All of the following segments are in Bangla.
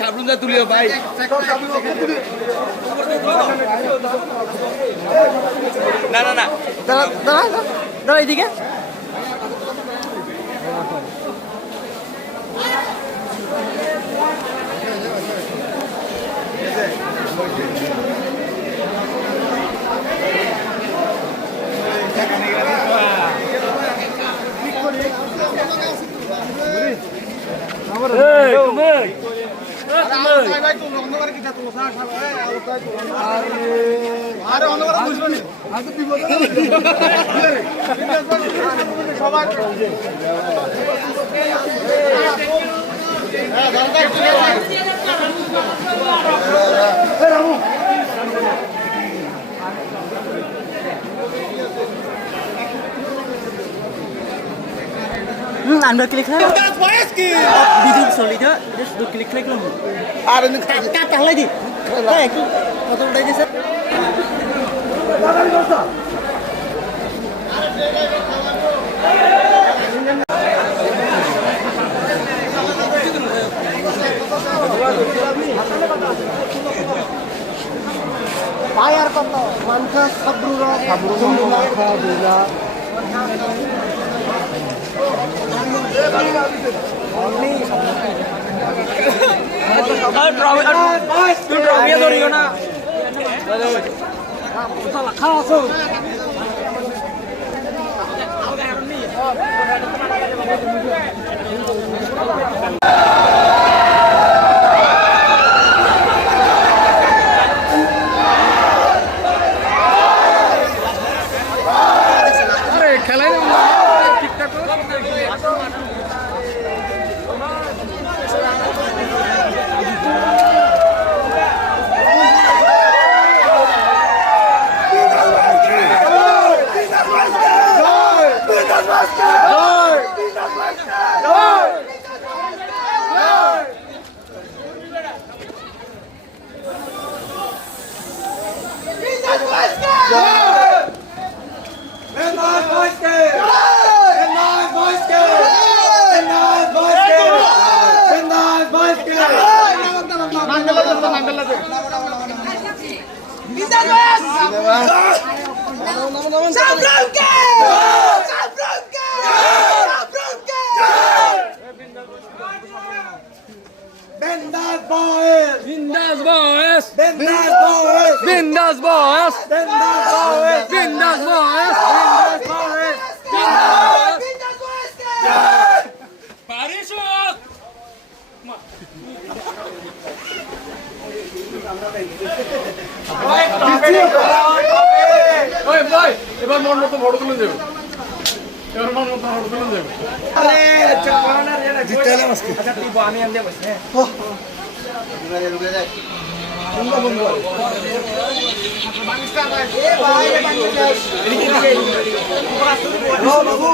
সাবরুনদা তুলিও ভাই না না না দাঁড়া দাঁড়া দাঁড়া এদিকে Anda klik-klik. Video solid ya, dia sudah klik-klik loh. Ada nih kata lagi. Kayak itu foto udah aja. Bayar kota, mangka kabrura, mangka bila. এবার মন মতো ভোট তুলে দেবে এবার মন মতো ভোট তুলে দেবে আরে চকমানা রে না জিততে হলে আজকে আচ্ছা তুই আমি আনতে বসে হ্যাঁ রুকে যাই বন্ধ বন্ধ বাংস্টার ভাই এ ভাই এ বাংস্টার হ্যালো বাবু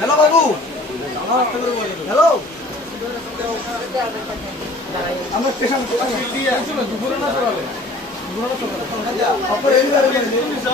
হ্যালো বাবু হ্যালো আমরা স্টেশন দিয়ে দুপুরে না চলে দুপুরে না চলে